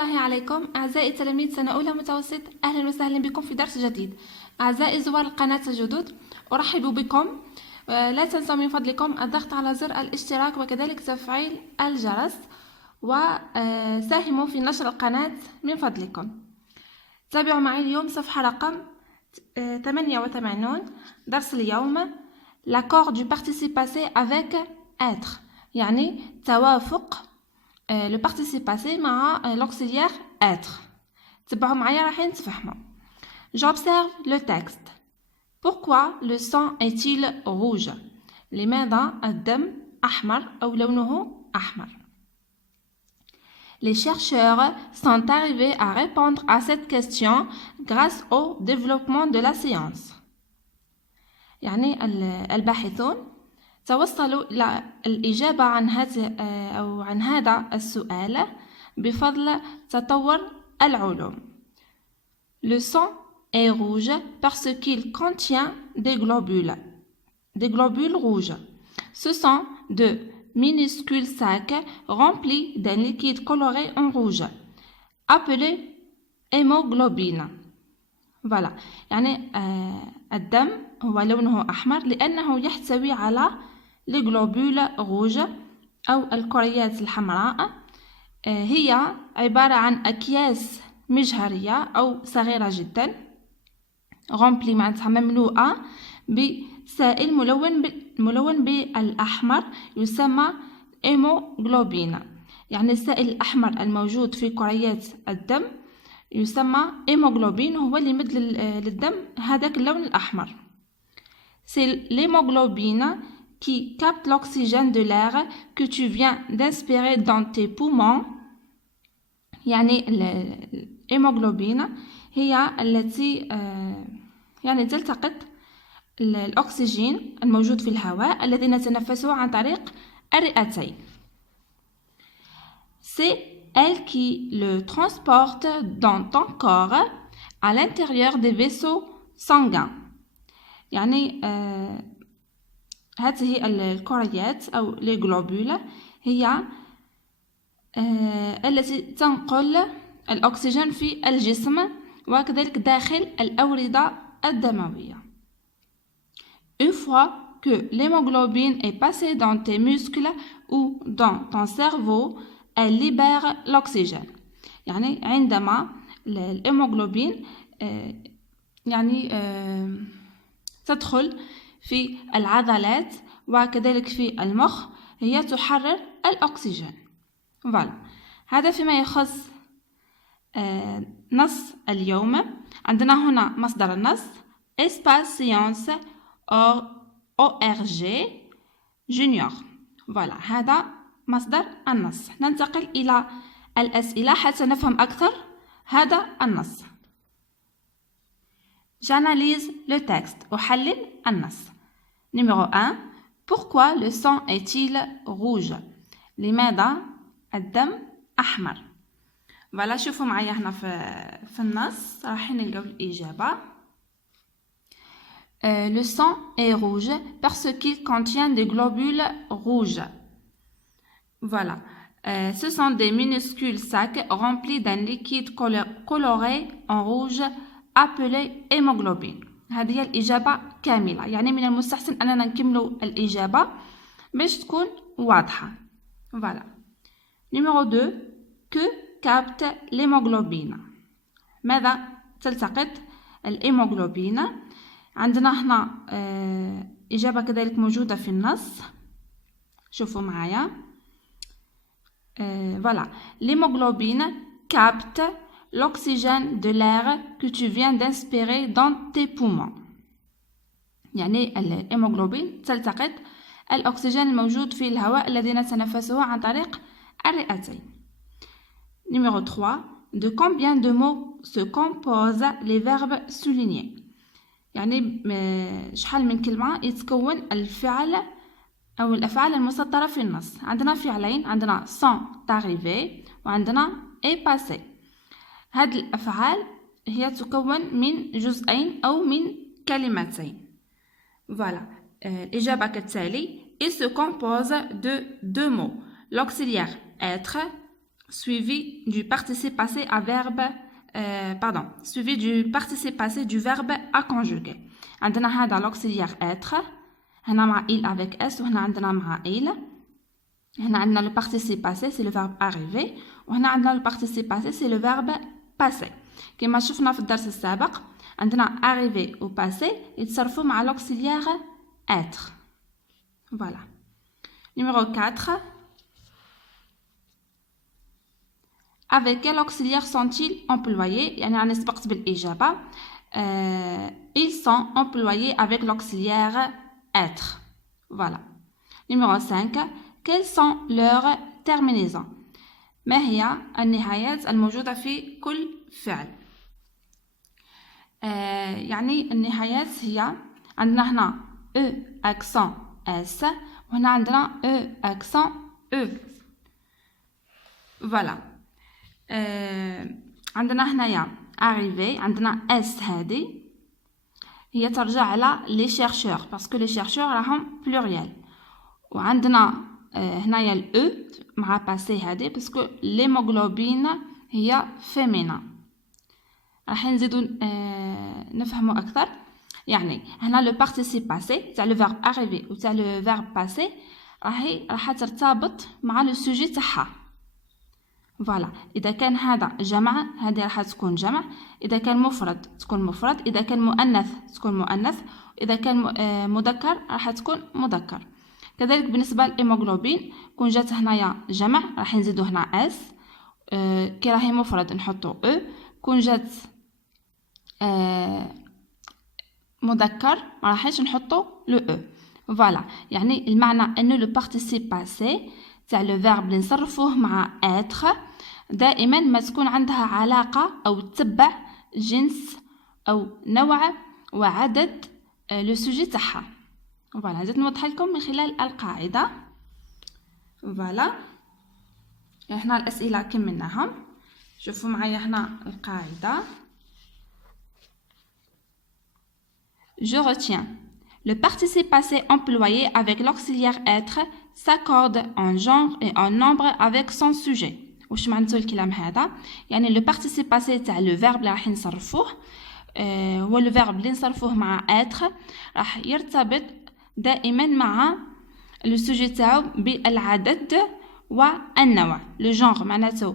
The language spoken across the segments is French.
الله عليكم أعزائي تلاميذ سنة أولى متوسط. أهلا وسهلا بكم في درس جديد. أعزائي زوار القناة الجدد أرحب بكم. لا تنسوا من فضلكم الضغط على زر الاشتراك وكذلك تفعيل الجرس وساهموا في نشر القناة من فضلكم. تابعوا معي اليوم صفحة رقم 88. درس اليوم l'accord du participe passé avec être، يعني توافق le participe passé مع l'auxiliaire être. تبعوا معايا راح نتفهموا. J'observe le texte. Pourquoi le sang est-il rouge؟ لماذا الدم أحمر أو لونه أحمر؟ Les chercheurs sont arrivés à répondre à cette question grâce au développement de la science. يعني الباحثون توصلوا إلى الإجابة عن هذا السؤال بفضل تطور العلوم. Le sang est rouge parce qu'il contient des globules rouges. Ce sont de minuscules sacs remplis d'un liquide coloré en rouge, appelé hémoglobine. Voilà. يعني الدم هو لونه أحمر لأنه يحتوي على الجلوبول روج أو الكريات الحمراء. هي عبارة عن أكياس مجهرية أو صغيرة جدا غومبلي معناتها مملوءة بسائل ملون بالأحمر يسمى هيموغلوبين. يعني السائل الأحمر الموجود في كريات الدم يسمى هيموغلوبين، هو اللي يمد للدم هذاك اللون الأحمر. C'est l'hémoglobine qui capte l'oxygène de l'air que tu viens d'inspirer dans tes poumons. يعني الهيموغلوبين هي التي يعني تلتقط الأكسجين الموجود في الهواء الذي نتنفسه عن طريق الرئتين. C'est elle qui le transporte dans ton corps à l'intérieur des vaisseaux sanguins. يعني هذه الكريات أو الجلوبول هي التي تنقل الأكسجين في الجسم وكذلك داخل الأوردة الدموية. Une fois que l'hémoglobine est passée dans tes muscles ou dans ton cerveau, elle libère l'oxygène. يعني عندما الهيموغلوبين يعني تدخل في العضلات وكذلك في المخ هي تحرر الأكسجين. فوالا، هذا فيما يخص نص اليوم. عندنا هنا مصدر النص Espace Science ORG Junior. فوالا، هذا مصدر النص. ننتقل إلى الأسئلة حتى نفهم أكثر هذا النص. J'analyse le texte. أحلل النص. Numéro 1. Pourquoi le sang est-il rouge؟ لماذا الدم أحمر؟ فوالا، شوفوا معايا هنا في النص راح نلقاو الإجابة. Le sang est rouge parce qu'il contient des globules rouges. Voilà. Ce sont des minuscules sacs remplis d'un liquide coloré en rouge appelé hémoglobine. هذه هي الإجابة كاملة. يعني من المستحسن أننا نكملوا الإجابة باش تكون واضحة. Voilà. Numéro 2. Que capte l'hémoglobine؟ ماذا تلتقط الهيموغلوبين؟ عندنا هنا إجابة كذلك موجودة في النص. شوفوا معايا. Voilà. L'hémoglobine capte l'oxygène de l'air que tu viens d'inspirer dans tes poumons. يعني الهيموغلوبين تلتقط الأكسجين الموجود في الهواء الذي نتنفسه عن طريق الرئتين. Numéro 3. De combien de mots se composent les verbes soulignés؟ يعني شحال من كلمة يتكون الفعل أو الأفعال المسطرة في النص. عندنا فعلين، عندنا sont arrivés وعندنا est passé. هذه الأفعال هي تكون من جزئين أو من كلمتين. Voilà. الإجابة كالتالي. Il se compose de deux mots. L'auxiliaire être suivi du participe passé à verbe suivi du participe passé du verbe à conjuguer. عندنا هذا l'auxiliaire être هنا مع il avec s وهنا عندنا مع il. هنا عندنا le participe passé c'est le verbe arriver وهنا عندنا le participe passé c'est le verbe passer. كما شفنا في الدرس السابق عندنا arriver و passer يتصرفوا مع l'auxiliaire être. Voilà. Numéro 4. Avec quel auxiliaire sont-ils employés؟ يعني أنا سبقت بالإجابة. Ils sont employés avec l'auxiliaire être. Voilà. Numéro 5. Quelles sont leurs terminaisons؟ ما هي النهايات الموجودة في كل فعل؟ يعني النهايات هي عندنا هنا E accent S وهنا عندنا E accent E. Voilà. عندنا هنايا arrivé عندنا S هذه هي ترجع على les chercheurs parce que les chercheurs راهم pluriel. وعندنا هنايا ال E مع passé هذه parce que l'hémoglobine هي féminin. راح نزيدو نفهمو أكثر. يعني هنا لو participe passé تاع لو verbe arriver و تاع لو verbe passé راح ترتبط مع لو sujet تاعها. فوالا اذا كان هذا جمع هذه راح تكون جمع، اذا كان مفرد تكون مفرد، اذا كان مؤنث تكون مؤنث، اذا كان مذكر راح تكون مذكر. كذلك بالنسبه للهيموغلوبين كون جات هنايا جمع راح نزيدو هنا اس، كي راهي مفرد نحطو او، كون جات مذكر ما راحش نحطو لو او. فوالا يعني المعنى انه لو بارتيسيب باسي تاع لو فيرب اللي نصرفوه مع être دائما ما تكون عندها علاقة أو تتبع جنس أو نوع وعدد لو سوجي تاعها. فوالا زدت نوضح لكم من خلال القاعدة. فوالا هنا الأسئلة كملناهم، شوفوا معايا هنا القاعدة. Je retiens. Le participe passé employé avec l'auxiliaire être s'accorde en genre et en nombre avec son sujet. واش معناتو الكلام هذا؟ يعني لو participe passé تاع لو verbe اللي راح نصرفوه هو لو verbe اللي نصرفوه مع être راح يرتبط دائما مع لو sujet تاعو بالعدد والنوع. لو genre معناتو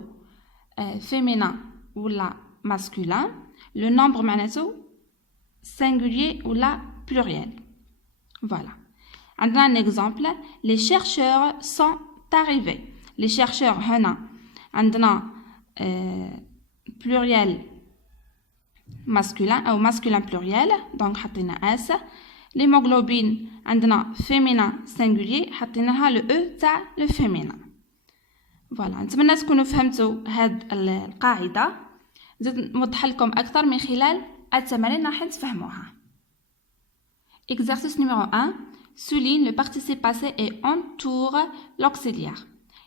féminin ولا masculin، لو nombre معناتو singulier ولا pluriel. Voilà. Un exemple, les chercheurs sont arrivés. Les chercheurs, عندنا pluriel masculin ou masculin pluriel, donc حطينا S. L'hémoglobine عندنا féminin singulier، حطيناها le E تاع le féminin. Voilà. نتمنى تكونوا فهمتوا هاد القاعدة. زيد نوضح لكم أكثر من خلال التمارين راح تفهموها. Exercice numéro 1. Souligne le participe passé et entoure l'auxiliaire.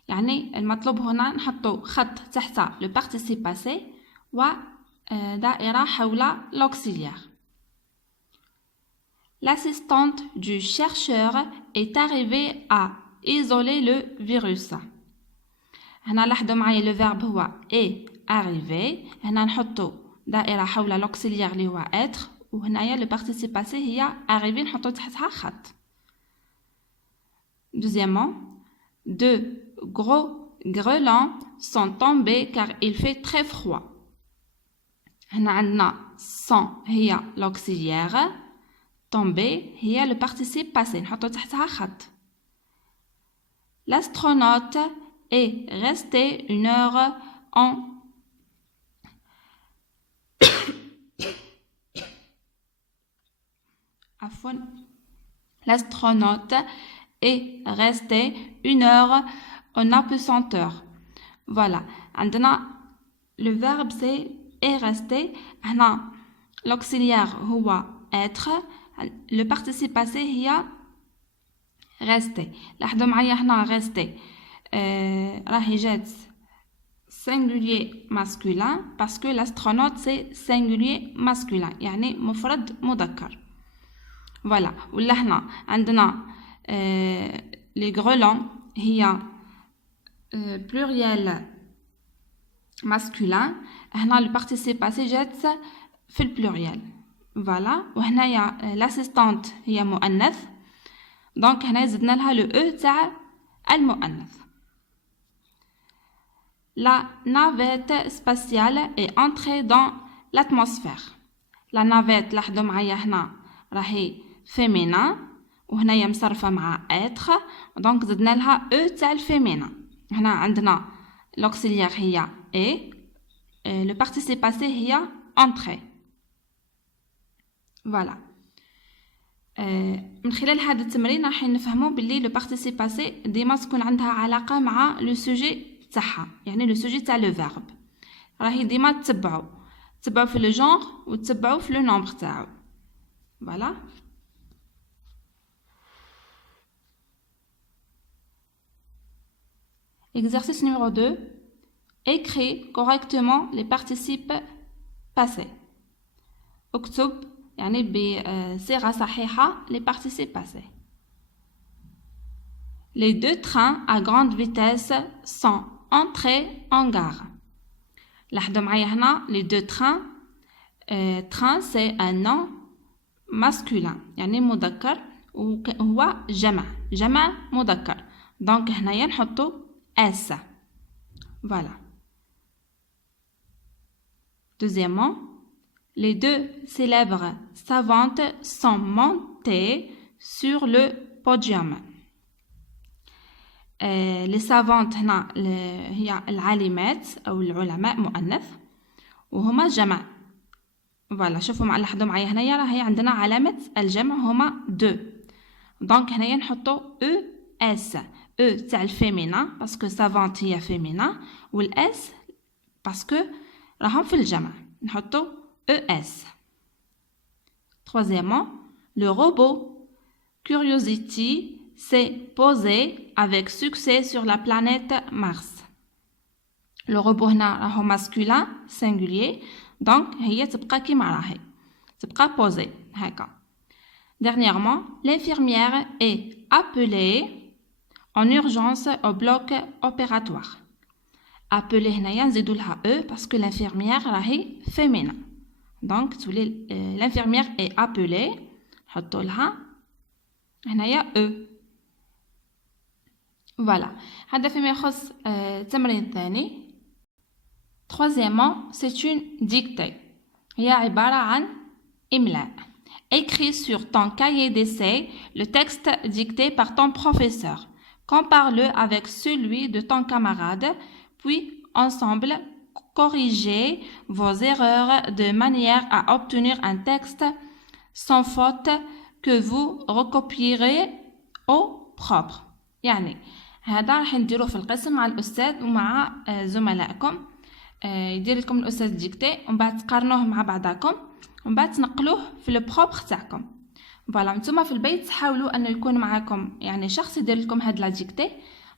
يعني المطلوب هنا نحطو خط تحت le participe passé ودائرة حول l'auxiliaire. L'assistante du chercheur est arrivée à isoler le virus. هنا لاحظوا معايا le verbe هو est arrivé. هنا نحطو دائرة حول l'auxiliaire اللي هو être، وهنايا le participe passé هي arrivé نحطو تحتها خط. Deuxièmement, deux gros grelins sont tombés car il fait très froid. هنا عندنا sont هي l'auxiliaire، tomber هي le participe passé نحطو تحتها خط. L'astronaute est resté une heure en L'astronaute est resté une heure en apesanteur. Voilà. Maintenant, le verbe c'est est resté. L'auxiliaire هو être. Le participe passé هي resté. لاحظوا معايا هنا resté. راهي جات singulier masculin parce que l'astronaute c'est singulier masculin يعني مفرد مذكر. Voilà. ولا هنا عندنا les grelins هي pluriel masculin. هنا le participe passé جات في البلوريال. فوالا. وهنايا l'assistante هي مؤنث. دونك هنا زدنا لها لو او تاع المؤنث. La navette spatiale est entrée dans l'atmosphère. La navette لاحظوا معايا هنا راهي féminin وهنايا مصرفة مع être. دونك زدنا لها او تاع الفيمينا. هنا عندنا l'auxiliaire هي est. Le participe passé هي entrée. فوالا. من خلال هذا التمرين راح نفهموا باللي لو participe passé ديما تكون عندها علاقة مع لو سوجي تاعها، يعني لو سوجي تاع لو فيرب. راهي ديما تتبعوا في لو جونغ وتتبعوا في لو نومبر تاعو. فوالا. Exercice numéro 2. Écris correctement les participes passés. اكتب يعني بصيغة صحيحة les participes passés. Les deux trains à grande vitesse sont entrés en gare. لاحظوا معايا هنا les deux trains. train c'est un nom masculin يعني مذكر وهو جمع مذكر. دونك هنايا نحطو S. Voilà. Deuxièmement, les deux célèbres savantes sont montées sur le podium. Les savantes هنا هي العالمات أو العلماء مؤنث وهما جمع. فوالا. شوفوا لاحظوا معايا هنايا راهي عندنا علامة الجمع هما دو. دونك هنايا نحطو او اس. او تاع الفيمينا باسكو سافونت هي فيمينا والاس باسكو راهم في الجمع نحطو او اس. Troisièmement, le robot Curiosity s'est posé avec succès sur la planète Mars. Le robot هنا راهو masculin singulier donc هي تبقى كيما راهي تبقى posé هكا. Dernièrement, l'infirmière est appelée en urgence au bloc opératoire. Appelée هنايا نزيدو لها e parce que l'infirmière راهي féminin. Donc تولي l'infirmière est appelée نحطو لها هنايا e. Voilà. هذا فيما يخص التمرين الثاني. Troisièmement, c'est une dictée. هي عبارة عن إملاء. Écris sur ton cahier d'essai le texte dicté par ton professeur. Compare-le avec celui de ton camarade, puis ensemble, corrigez vos erreurs de manière à obtenir un texte sans faute que vous recopierez au propre. يعني هذا راح نديروه في القسم مع الأستاذ ومع زملائكم. يدير لكم الأستاذ ديكتي ومن بعد تقارنوه مع بعضكم ومن بعد تنقلوه في البروبر تاعكم. فوالا. نتوما في البيت حاولوا أن يكون معاكم يعني شخص يدير لكم هاد لا ديكتي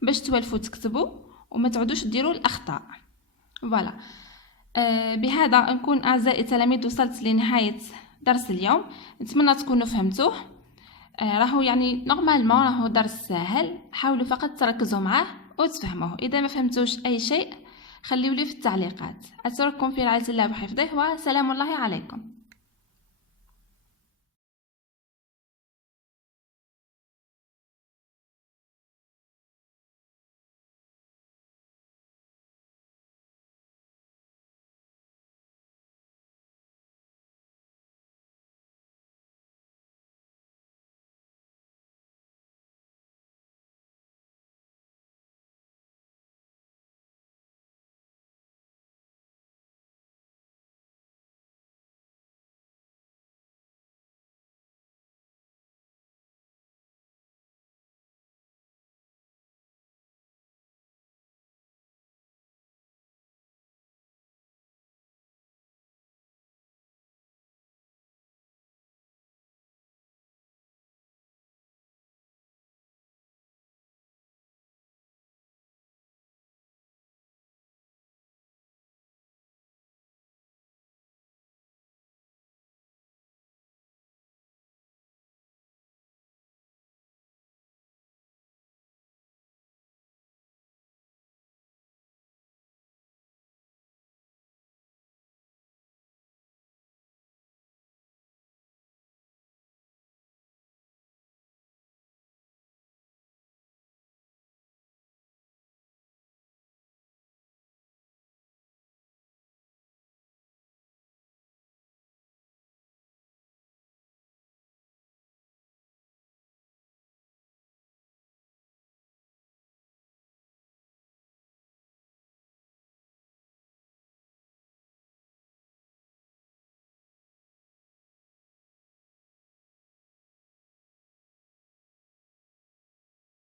باش توالفوا تكتبوا وما تعودوش ديروا الأخطاء. فوالا. بهذا نكون أعزائي التلاميذ وصلت لنهاية درس اليوم. نتمنى تكونوا فهمتوه. راهو يعني نورمالمون راهو درس سهل. حاولوا فقط تركزوا معاه وتفهموه. إذا ما فهمتوش أي شيء خليولي في التعليقات. أترككم في رعاية الله وحفظه وسلام الله عليكم.